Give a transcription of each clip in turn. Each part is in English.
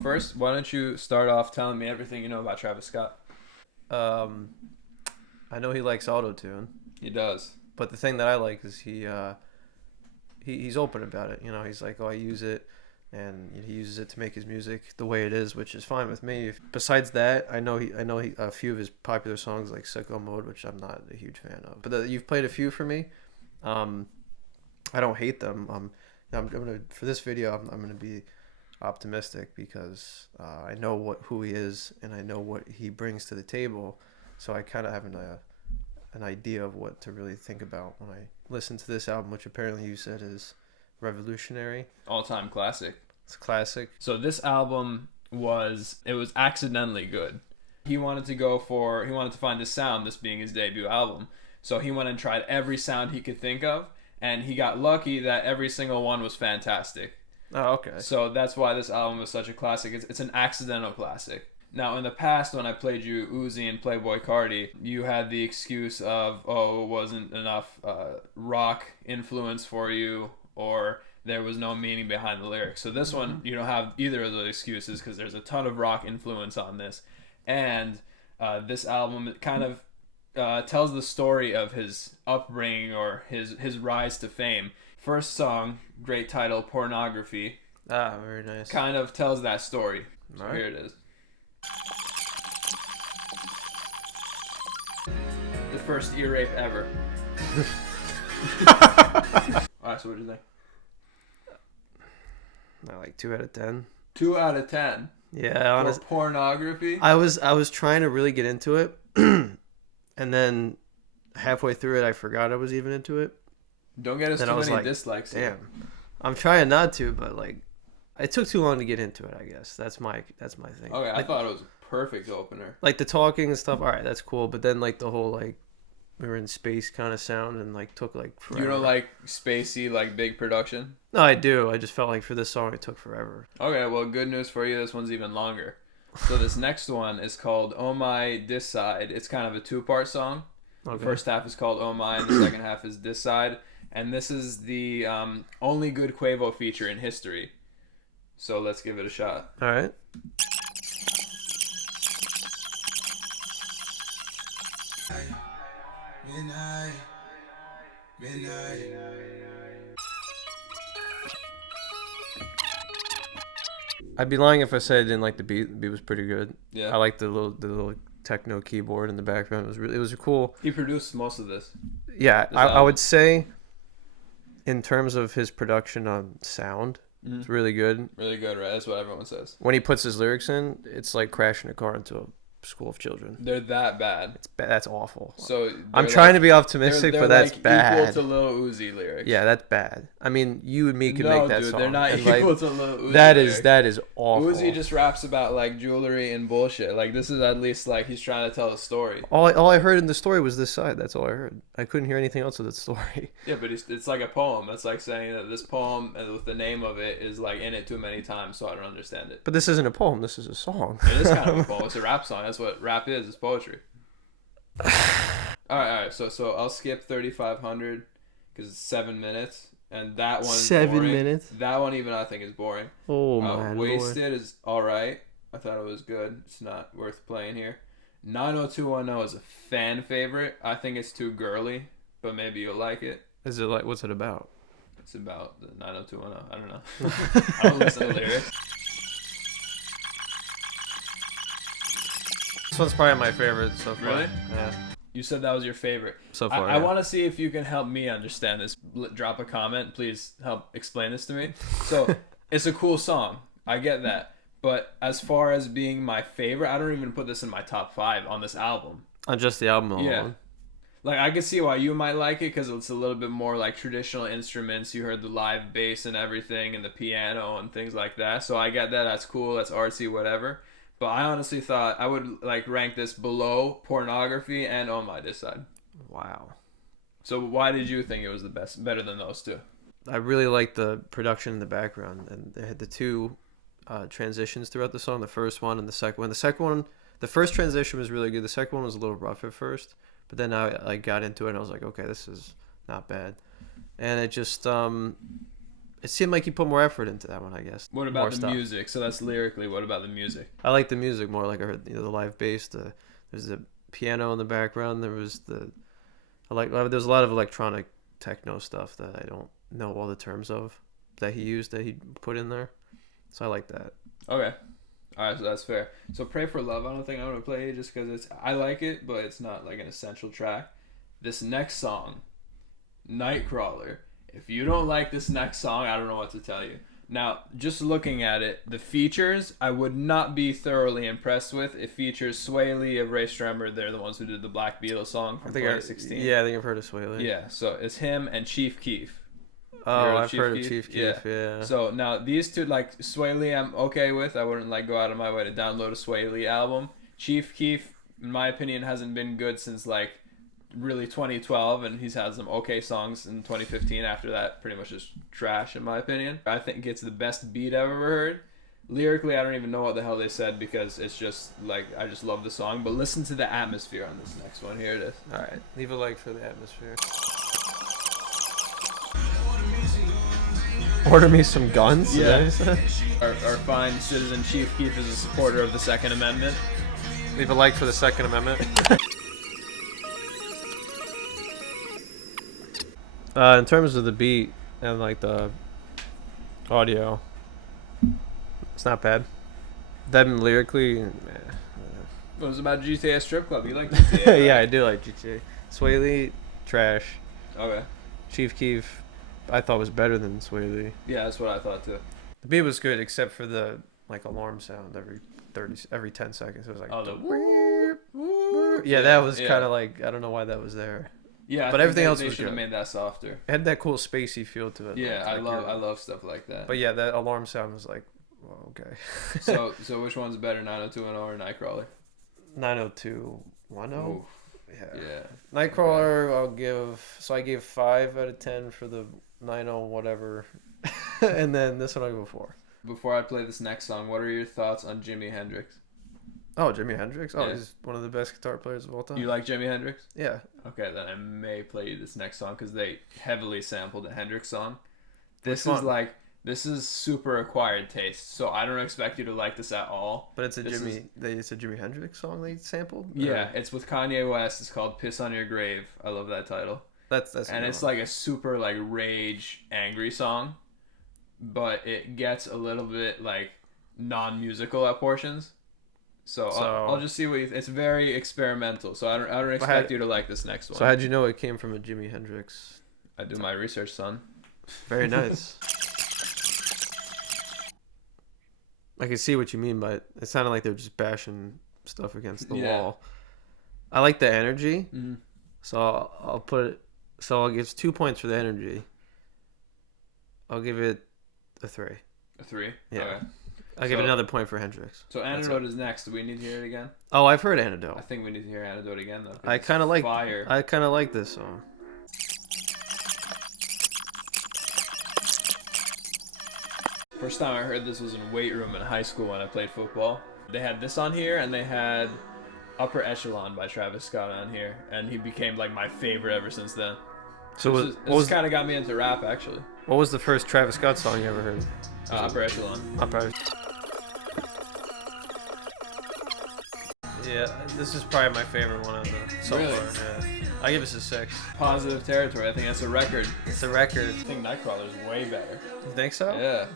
First, why don't you start off telling me everything you know about Travis Scott? Um, I know he likes auto tune, He does. but the thing that I like is he's open about it. You know, he's like, oh, I use it, and he uses it to make his music the way it is, which is fine with me. Besides that, I know a few of his popular songs like Sicko Mode, which I'm not a huge fan of. But you've played a few for me. Um, I don't hate them. I'm gonna for this video. I'm gonna be optimistic because I know who he is and I know what he brings to the table, so I kind of have an idea of what to really think about when I listen to this album, which apparently you said is revolutionary. All-time classic. It's classic. So this album was accidentally good. He wanted to find this sound, this being his debut album. So he went and tried every sound he could think of, and he got lucky that every single one was fantastic. Oh, okay. So that's why this album is such a classic. It's an accidental classic. Now, in the past, when I played you Uzi and Playboi Carti, you had the excuse of, oh, it wasn't enough rock influence for you, or there was no meaning behind the lyrics. So this one, you don't have either of those excuses because there's a ton of rock influence on this. And this album kind of tells the story of his upbringing or his rise to fame. First song, great title, Pornography. Ah, very nice. Kind of tells that story. So All right. Here it is. The first ear rape ever. Alright, so what do you think? I like 2 out of 10. 2 out of 10. Yeah, honestly. For Pornography? I was trying to really get into it, and then halfway through it, I forgot I was even into it. Don't get us Then too I was many like, dislikes here. Damn, I'm trying not to, but like, it took too long to get into it. I guess that's my thing. Okay, I like, thought it was a perfect opener. like the talking and stuff. All right, that's cool. But then like the whole like we were in space kind of sound and like took like forever. You don't like spacey, like big production? No, I do. I just felt like for this song it took forever. Okay, well, good news for you. This one's even longer. So this next one is called Oh My This Side. It's kind of a 2-part song. Okay. The first half is called Oh My, and the second half is This Side. And this is the only good Quavo feature in history. So let's give it a shot. All right. Midnight. I'd be lying if I said I didn't like the beat. The beat was pretty good. Yeah. I liked the little techno keyboard in the background. It was cool. He produced most of this. Yeah, This I album. would say, in terms of his production on sound, it's really good. Really good, right? That's what everyone says. When he puts his lyrics in, it's like crashing a car into a school of children. They're that bad. That's awful. So I'm trying to be optimistic, they're but that's like bad. equal to Lil Uzi lyrics. Yeah, that's bad. I mean, you and me could No, make that dude, song. they're not and, equal like, to Lil Uzi that lyrics. is awful. Uzi just raps about like jewelry and bullshit. Like this is at least like he's trying to tell a story. All I heard in the story was this side. That's all I heard. I couldn't hear anything else of the story. Yeah, but it's like a poem. It's like saying that this poem with the name of it is like in it too many times, so I don't understand it. But this isn't a poem. This is a song. It is kind of a poem. It's a rap song. That's what rap is. It's poetry. All right. So I'll skip 3,500 because it's 7 minutes, and that one. 7 boring. minutes? That one even I think is boring. Oh my lord. Wasted is all right. I thought it was good. It's not worth playing here. 90210 is a fan favorite. I think it's too girly, but maybe you'll like it. Is it like what's it about? It's about the 90210. I don't know. I don't listen to lyrics. This one's probably my favorite so far. Really? Yeah. You said that was your favorite. So far. I yeah. want to see if you can help me understand this. Drop a comment. Please help explain this to me. So, it's a cool song. I get that. But as far as being my favorite, I don't even put this in my top 5 on this album. On just the album alone. Yeah. Like, I can see why you might like it because it's a little bit more like traditional instruments. You heard the live bass and everything and the piano and things like that. So I get that. That's cool. That's artsy, whatever. But I honestly thought I would like rank this below Pornography and Oh My This Side. Wow. So why did you think it was the best, better than those two? I really liked the production in the background, and they had the two transitions throughout the song. The first one and the second one. The first transition was really good. The second one was a little rough at first, but then I got into it and I was like, okay, this is not bad. And it just it seemed like he put more effort into that one, I guess. What More about the stuff. music? So that's lyrically. What about the music? I like the music more. Like I heard, the live bass. There's the piano in the background. There's a lot of electronic techno stuff that I don't know all the terms of that he put in there. So I like that. Okay. All right, so that's fair. So Pray for Love, I don't think I'm going to play it just because I like it, but it's not like an essential track. This next song, Nightcrawler. If you don't like this next song, I don't know what to tell you. Now, just looking at it, the features, I would not be thoroughly impressed with. It features Sway Lee of Ray Stremmer. They're the ones who did the Black Beatles song from 2016. I think I've heard of Sway Lee. Yeah, so it's him and Chief Keef. Oh, I've heard of Chief Keef, yeah. So now these two, like Sway Lee, I'm okay with. I wouldn't like go out of my way to download a Sway Lee album. Chief Keef, in my opinion, hasn't been good since like really 2012, and he's had some okay songs in 2015. After that, pretty much just trash in my opinion. I think it's the best beat I've ever heard. Lyrically, I don't even know what the hell they said because it's just like I just love the song. But listen to the atmosphere on this next one. Here it is. All right, leave a like for the atmosphere. Order me some guns. Yeah. Our fine citizen Chief Keef is a supporter of the Second Amendment. Leave a like for the Second Amendment. In terms of the beat and like the audio, it's not bad. Then lyrically, It was about GTA Strip Club. You like GTA? Right? yeah, I do like GTA. Sway Lee, trash. Okay. Chief Keef, I thought was better than Sway Lee. Yeah, that's what I thought too. The beat was good except for the like alarm sound every 10 seconds. It was like, Oh, the whoop. Yeah, that was kind of like, I don't know why that was there. Yeah, but everything else they was should have good. made that softer. It had that cool spacey feel to it. Yeah, like, I love stuff like that. But yeah, that alarm sound was like, well, okay. so which one's better, 90210 or Nightcrawler? 90210. Oof. Yeah. Nightcrawler, I gave 5 out of 10 for the 90 whatever, and then this one I'll give a 4. Before I play this next song, what are your thoughts on Jimi Hendrix? Oh, Jimi Hendrix? Oh, Yeah. He's one of the best guitar players of all time. You like Jimi Hendrix? Yeah. Okay, then I may play you this next song because they heavily sampled a Hendrix song. Which one? This is super acquired taste, so I don't expect you to like this at all. But it's a Jimi Hendrix song they sampled? Yeah, it's with Kanye West. It's called "Piss on Your Grave." I love that title. That's and it's like a super like rage angry song, but it gets a little bit like non-musical at portions. So I'll just see what it's very experimental. So I don't expect you to like this next one. So how'd you know it came from a Jimi Hendrix? I do my research, son. Very nice. I can see what you mean, but it sounded like they're just bashing stuff against the wall. I like the energy, so I'll put it. So I'll give 2 points for the energy. I'll give it a 3. A 3? Yeah. Okay. I'll give it another point for Hendrix. So Antidote is next. Do we need to hear it again? Oh, I've heard Antidote. I think we need to hear Antidote again though. I kind of like. Fire. I kind of like this song. First time I heard this was in weight room in high school when I played football. They had this on here, and they had Upper Echelon by Travis Scott on here, and he became like my favorite ever since then. So this kind of got me into rap actually. What was the first Travis Scott song you ever heard? Upper Echelon. Yeah, this is probably my favorite one of the so Really? far. Yeah. I give this a 6. Positive territory. I think that's a record. It's a record. I think Nightcrawler is way better. You think so? Yeah.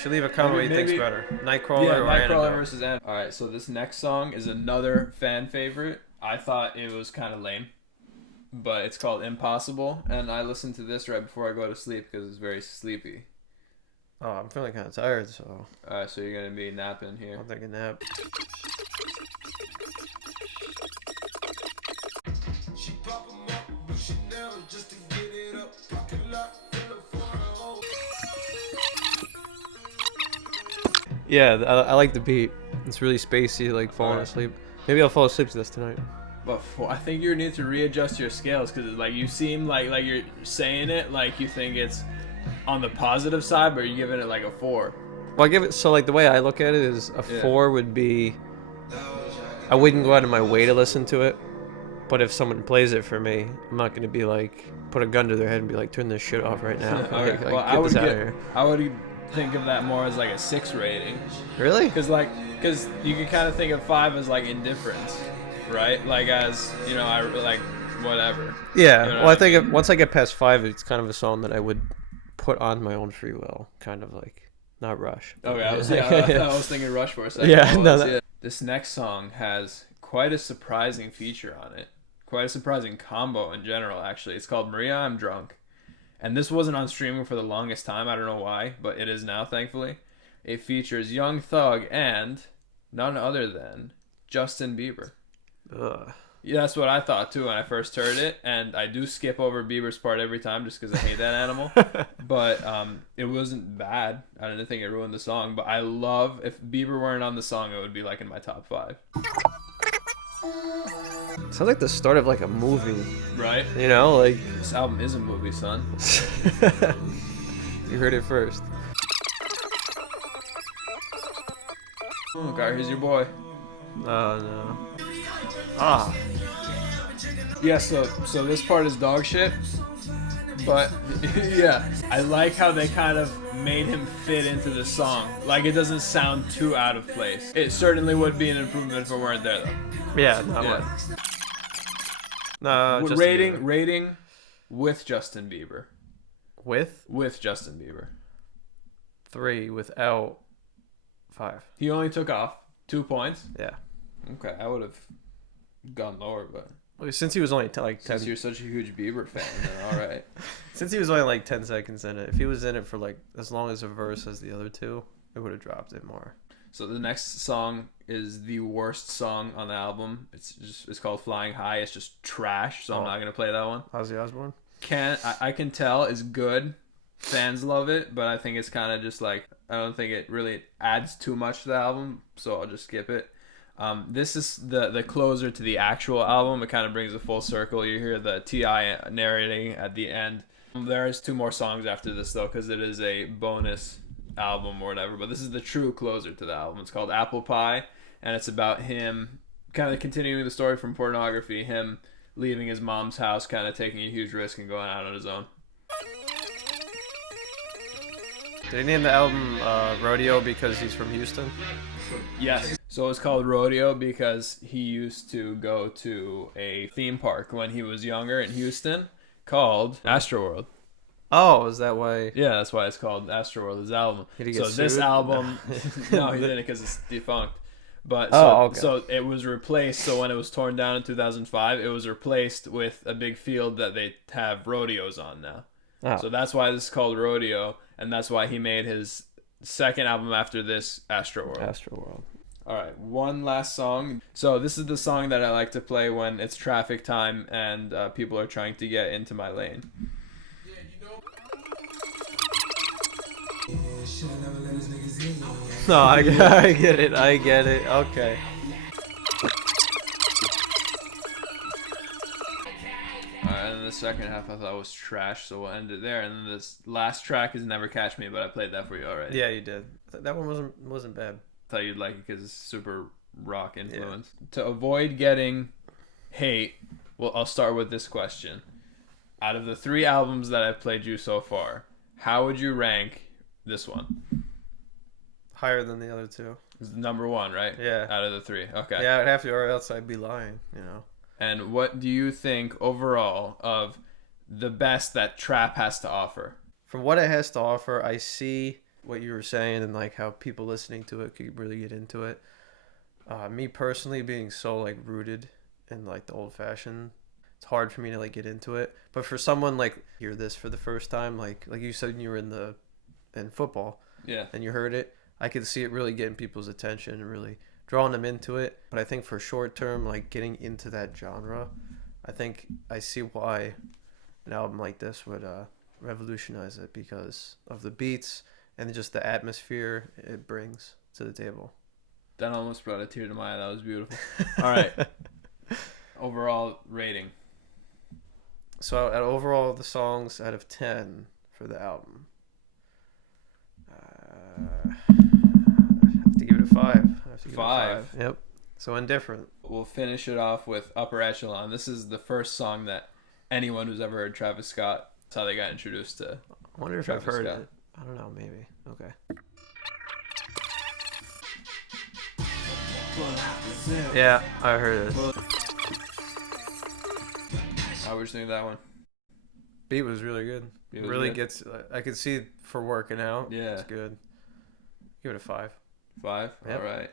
Should leave a comment what you think's better. Nightcrawler Yeah, or Nightcrawler Antidote? versus Antidote. Alright, so this next song is another fan favorite. I thought it was kind of lame, but it's called Impossible, and I listened to this right before I go to sleep because it's very sleepy. Oh, I'm feeling kind of tired, so Alright, so you're going to be napping here. I'll take a nap. Yeah, I like the beat. It's really spacey, like falling asleep. Maybe I'll fall asleep to this tonight. But I think you need to readjust your scales because like you seem like you're saying it like you think it's on the positive side, but you're giving it like a 4. Well, I give it so like the way I look at it is a 4 would be I wouldn't go out of my way to listen to it, But if someone plays it for me, I'm not gonna be like put a gun to their head and be like, turn this shit off right now. Okay. Well, get this out of here. I would think of that more as like a 6 rating. Really? Because you can kind of think of 5 as like indifference, right? Like as I like whatever. Yeah. You know Well, I think once I get past 5, it's kind of a song that I would put on my own free will, kind of like not Rush. Okay, I was thinking Rush for a second. Yeah, no. This next song has quite a surprising feature on it. Quite a surprising combo in general, actually. It's called Maria, I'm Drunk. And this wasn't on streaming for the longest time. I don't know why, but it is now, thankfully. It features Young Thug and none other than Justin Bieber. Ugh. Yeah, that's what I thought too when I first heard it, and I do skip over Bieber's part every time just because I hate that animal. But it wasn't bad. I didn't think it ruined the song, but I love if Bieber weren't on the song, it would be like in my top 5. Sounds like the start of like a movie, Right? you know, like This album is a movie, son. you heard it first. Oh, God, here's your boy. Oh no. Ah. Yeah, so this part is dog shit, but yeah, I like how they kind of made him fit into the song. Like it doesn't sound too out of place. It certainly would be an improvement if it weren't there though. Yeah. No. Rating with Justin Bieber. With Justin Bieber. 3 without 5. He only took off 2 points. Yeah. Okay, I would have gone lower, but Well, since he was only like 10. since you're such a huge Bieber fan, then all right. Since he was only like 10 seconds in it, if he was in it for like as long as a verse as the other two, it would have dropped it more. So the next song is the worst song on the album. It's called Flying High. It's just trash, so I'm not gonna play that one. Ozzy Osbourne. I can tell it's good. Fans love it, but I think it's kind of just like I don't think it really adds too much to the album, so I'll just skip it. This is the closer to the actual album. It kind of brings a full circle. You hear the T.I. narrating at the end. There's 2 more songs after this though, because it is a bonus album or whatever. But this is the true closer to the album. It's called Apple Pie, and it's about him kind of continuing the story from Pornography. Him leaving his mom's house, kind of taking a huge risk and going out on his own. Did he name the album Rodeo because he's from Houston? Yes. So it's called Rodeo because he used to go to a theme park when he was younger in Houston called Astroworld. Oh, is that why? Yeah, that's why it's called Astroworld, his album. Did he get This sued? album, no, he didn't because it's defunct. But okay. So it was replaced. So when it was torn down in 2005, it was replaced with a big field that they have rodeos on now. Oh. So that's why this is called Rodeo, and that's why he made his second album after this, Astroworld. All right, one last song. So this is the song that I like to play when it's traffic time and people are trying to get into my lane. No, I get it. Okay. Alright, and the second half I thought was trash, so we'll end it there. And then this last track is Never Catch Me, but I played that for you already. Yeah, you did. That one wasn't bad. Thought you'd like it because it's super rock influence. Yeah. To avoid getting hate, well, I'll start with this question. Out of the 3 albums that I've played you so far, how would you rank this one? Higher than the other 2. It's number 1, right? Yeah. Out of the 3. Okay. Yeah, I'd have to, or else I'd be lying, you know. And what do you think overall of the best that trap has to offer? From what it has to offer, I see what you were saying and like how people listening to it could really get into it. Me personally, being so like rooted in like the old fashioned, it's hard for me to like get into it. But for someone like hear this for the first time, like you said, you were in football, yeah, and you heard it, I could see it really getting people's attention and really drawing them into it. But I think for short term, like getting into that genre, I think I see why an album like this would revolutionize it because of the beats and just the atmosphere it brings to the table. That almost brought a tear to my eye. That was beautiful. All right. Overall rating. So at overall the songs out of 10 for the album, I have to give it a 5. 5. Yep. So indifferent. We'll finish it off with Upper Echelon. This is the first song that anyone who's ever heard Travis Scott, that's how they got introduced to. I wonder if Travis I've heard Scott. it. I don't know. Maybe. Okay. Yeah, I heard it. How would you think of that one? Beat was really good. Beat was Really good? gets. I could see for working out. Yeah. It's good. Give it a 5. 5? Yep. All right.